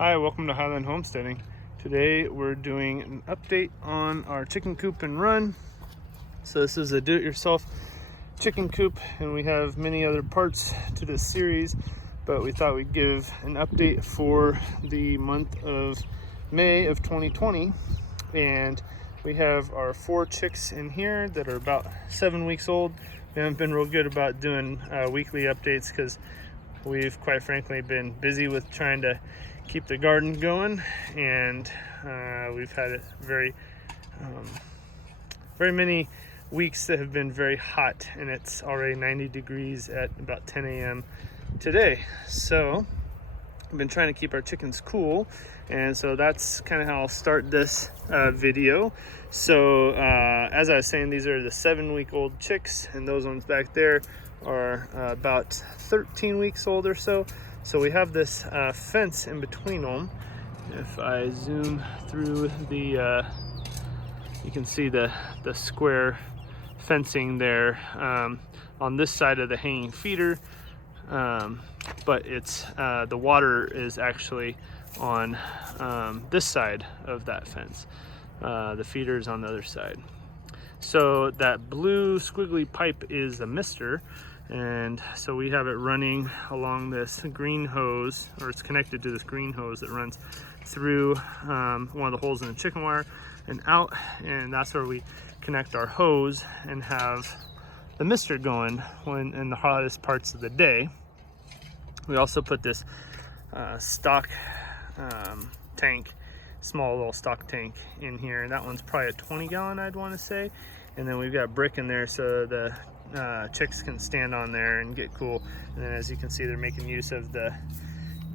Hi, welcome to Highland Homesteading. Today we're doing an update on our chicken coop and run. So this is a do-it-yourself chicken coop, and we have many other parts to this series, but we thought we'd give an update for the month of May of 2020. And we have our 4 chicks in here that are about 7 weeks old. We haven't been real good about doing weekly updates because we've quite frankly been busy with trying to keep the garden going, and we've had it very many weeks that have been very hot, and it's already 90 degrees at about 10 a.m. today. So I've been trying to keep our chickens cool, and so that's kind of how I'll start this video. So as I was saying, these are the 7-week-old chicks, and those ones back there are about 13 weeks old or so. So we have this fence in between them. If I zoom through the, you can see the square fencing there on this side of the hanging feeder. But it's the water is actually on this side of that fence. The feeder is on the other side. So that blue squiggly pipe is a mister, and so we have it running along this green hose, or it's connected to this green hose that runs through one of the holes in the chicken wire and out, and that's where we connect our hose and have the mister going when in the hottest parts of the day. We also put this stock tank, small little stock tank in here, and that one's probably a 20-gallon, I'd want to say. And then we've got a brick in there so the chicks can stand on there and get cool. And then as you can see, they're making use of the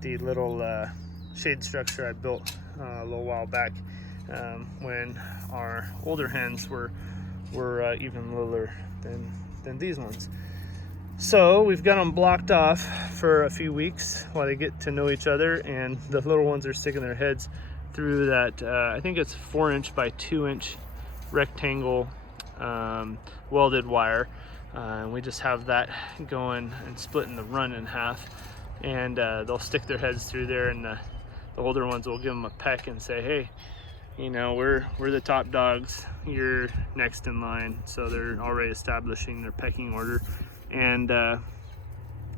little shade structure I built a little while back when our older hens were even littler than these ones. So we've got them blocked off for a few weeks while they get to know each other, and the little ones are sticking their heads through that I think it's 4-inch by 2-inch rectangle welded wire, and we just have that going and splitting the run in half, and they'll stick their heads through there, and the older ones will give them a peck and say, hey, you know, we're the top dogs, you're next in line. So they're already establishing their pecking order. And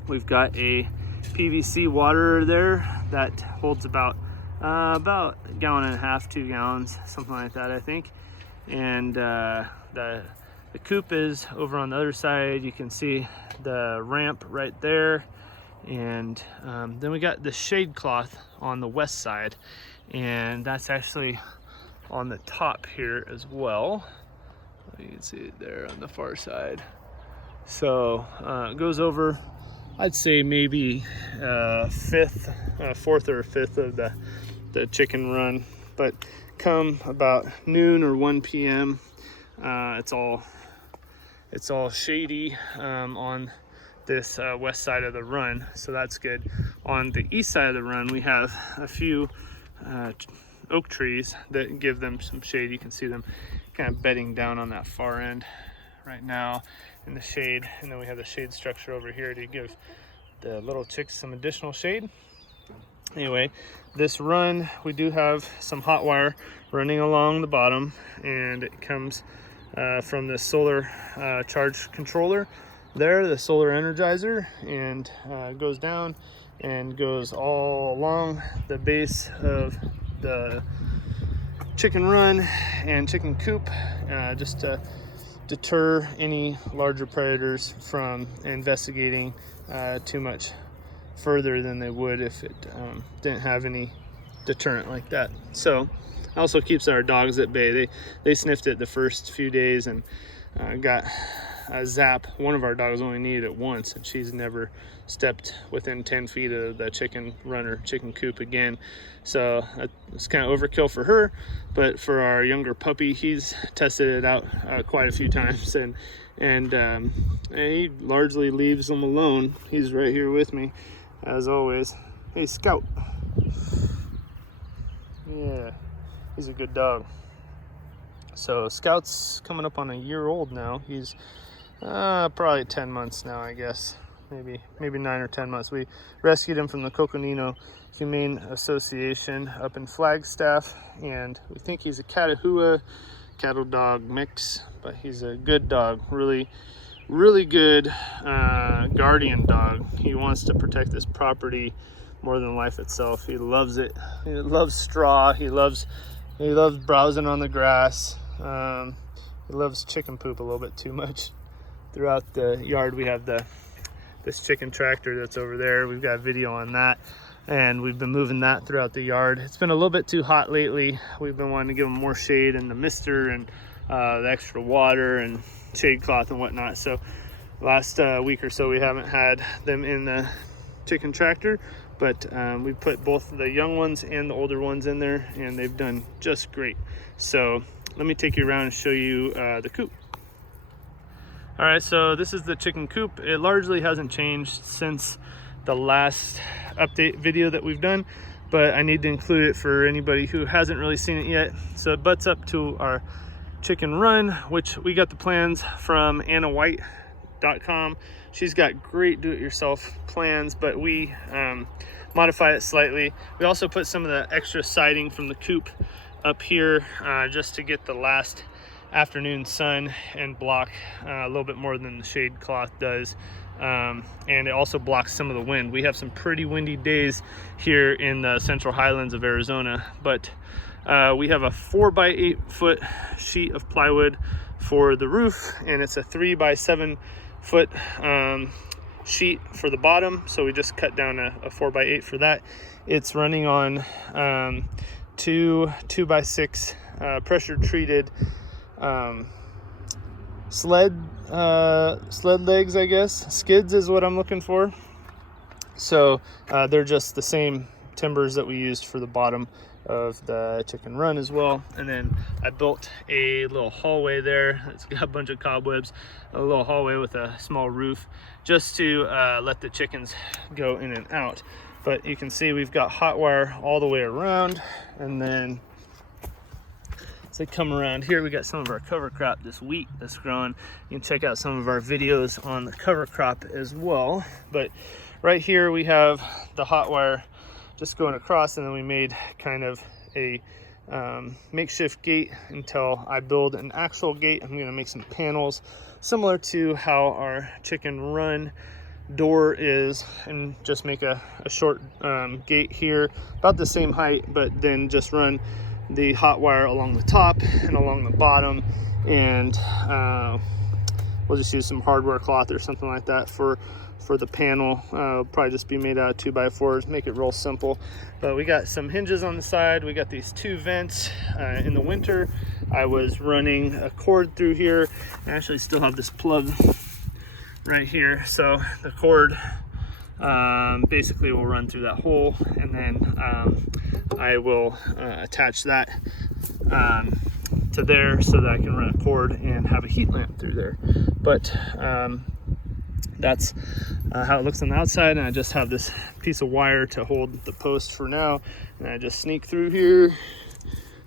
we've got a PVC water there that holds about a gallon and a half, 2 gallons, something like that, I think. And the coop is over on the other side. You can see the ramp right there, and then we got the shade cloth on the west side, and that's actually on the top here as well. You can see it there on the far side. So it goes over, I'd say maybe fourth or fifth of the chicken run. But come about noon or 1 p.m. It's all shady on this west side of the run, so that's good. On the east side of the run, we have a few oak trees that give them some shade. You can see them kind of bedding down on that far end right now in the shade, and then we have the shade structure over here to give the little chicks some additional shade. Anyway, this run, we do have some hot wire running along the bottom, and it comes from the solar charge controller there, the solar energizer, and goes down and goes all along the base of the chicken run and chicken coop, just to deter any larger predators from investigating too much further than they would if it didn't have any deterrent like that. So also keeps our dogs at bay. They sniffed it the first few days and got a zap. One of our dogs only needed it once, and she's never stepped within 10 feet of the chicken run or chicken coop again. So it's kind of overkill for her, but for our younger puppy, he's tested it out quite a few times, and he largely leaves them alone. He's right here with me as always. Hey, Scout. Yeah, he's a good dog. So Scout's coming up on a year old now. He's probably 10 months now, I guess. Maybe 9 or 10 months. We rescued him from the Coconino Humane Association up in Flagstaff, and we think he's a Catahoula cattle dog mix, but he's a good dog, really good guardian dog. He wants to protect this property more than life itself. He loves it. He loves straw. He loves browsing on the grass. He loves chicken poop a little bit too much. Throughout the yard we have this chicken tractor that's over there. We've got a video on that, and we've been moving that throughout the yard. It's been a little bit too hot lately. We've been wanting to give them more shade and the mister and the extra water and shade cloth and whatnot. So last week or so we haven't had them in the chicken tractor, but we put both the young ones and the older ones in there, and they've done just great. So let me take you around and show you the coop. All right, so this is the chicken coop. It largely hasn't changed since the last update video that we've done, but I need to include it for anybody who hasn't really seen it yet. So it butts up to our chicken run, which we got the plans from AnnaWhite.com. She's got great do-it-yourself plans, but we modify it slightly. We also put some of the extra siding from the coop up here just to get the last afternoon sun and block a little bit more than the shade cloth does, and it also blocks some of the wind. We have some pretty windy days here in the central highlands of Arizona, but we have a 4x8 foot sheet of plywood for the roof, and it's a 3x7 foot sheet for the bottom, so we just cut down a 4x8 for that. It's running on two 2x6 pressure treated sled legs, I guess. Skids is what I'm looking for. So they're just the same timbers that we used for the bottom of the chicken run as well. And then I built a little hallway there. It's got a bunch of cobwebs, a little hallway with a small roof, just to let the chickens go in and out. But you can see we've got hot wire all the way around, and then as they come around here, we got some of our cover crop, this wheat that's growing. You can check out some of our videos on the cover crop as well. But right here we have the hot wire just going across, and then we made kind of a makeshift gate until I build an actual gate. I'm gonna make some panels similar to how our chicken run door is, and just make a short gate here about the same height, but then just run the hot wire along the top and along the bottom, and we'll just use some hardware cloth or something like that for the panel. Probably just be made out of 2x4s, make it real simple. But we got some hinges on the side. We got these two vents. In the winter I was running a cord through here. I actually still have this plug right here, so the cord basically will run through that hole, and then I will attach that to there so that I can run a cord and have a heat lamp through there. But that's how it looks on the outside, and I just have this piece of wire to hold the post for now, and I just sneak through here,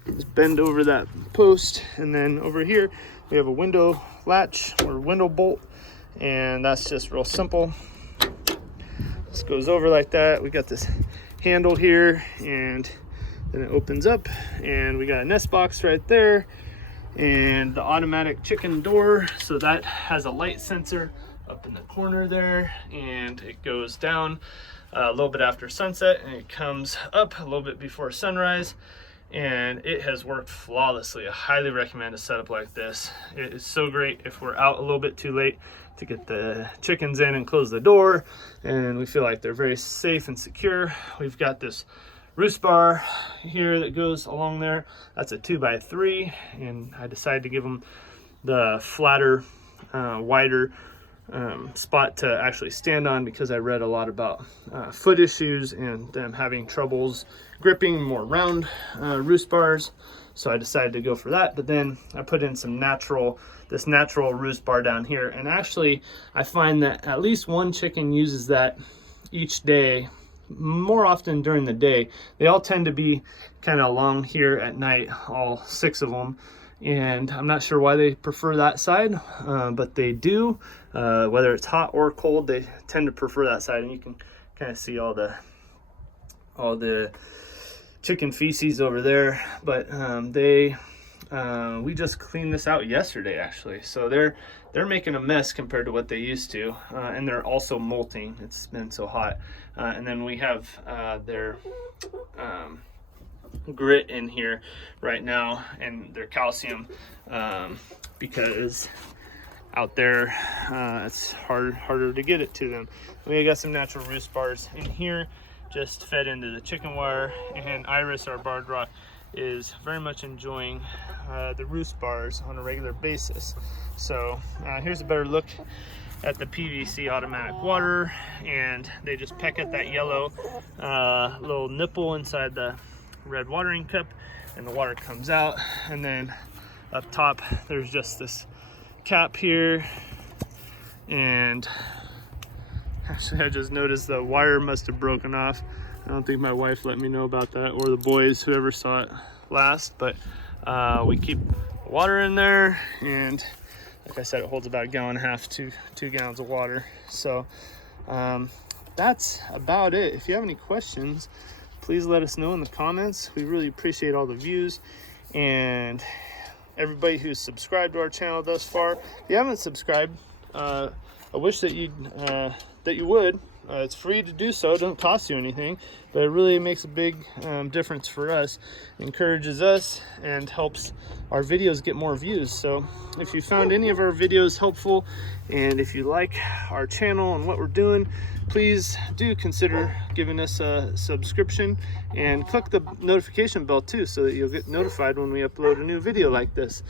just bend over that post, and then over here we have a window latch or window bolt, and that's just real simple. This goes over like that. We got this handle here, and then it opens up, and we got a nest box right there, and the automatic chicken door, so that has a light sensor up in the corner there, and it goes down a little bit after sunset, and it comes up a little bit before sunrise, and it has worked flawlessly. I highly recommend a setup like this. It is so great if we're out a little bit too late to get the chickens in and close the door, and we feel like they're very safe and secure. We've got this roost bar here that goes along there. That's a 2x3, and I decided to give them the flatter, wider spot to actually stand on, because I read a lot about foot issues and them having troubles gripping more round roost bars, so I decided to go for that. But then I put in some this natural roost bar down here, and actually I find that at least one chicken uses that each day, more often during the day. They all tend to be kind of along here at night, all 6 of them, and I'm not sure why they prefer that side, but they do. Whether it's hot or cold, they tend to prefer that side, and you can kind of see all all the chicken feces over there, but we just cleaned this out yesterday actually, so they're making a mess compared to what they used to, and they're also molting. It's been so hot, and then we have their grit in here right now and their calcium, because out there it's harder to get it to them. We got some natural roost bars in here, just fed into the chicken wire, and Iris, our barred rock, is very much enjoying the roost bars on a regular basis. So here's a better look at the PVC Automatic Water, and they just peck at that yellow little nipple inside the red watering cup, and the water comes out. And then up top there's just this cap here, and actually I just noticed the wire must have broken off. I don't think my wife let me know about that, or the boys, whoever saw it last, but we keep water in there, and like I said, it holds about 1.5 gallons to 2 gallons of water. So that's about it. If you have any questions, please let us know in the comments. We really appreciate all the views and everybody who's subscribed to our channel thus far. If you haven't subscribed, I wish that you would. It's free to do so, it doesn't cost you anything, but it really makes a big difference for us. It encourages us and helps our videos get more views. So if you found any of our videos helpful, and if you like our channel and what we're doing, please do consider giving us a subscription, and click the notification bell too, so that you'll get notified when we upload a new video like this.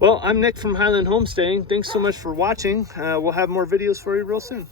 Well, I'm Nick from Highland Homesteading. Thanks so much for watching. We'll have more videos for you real soon.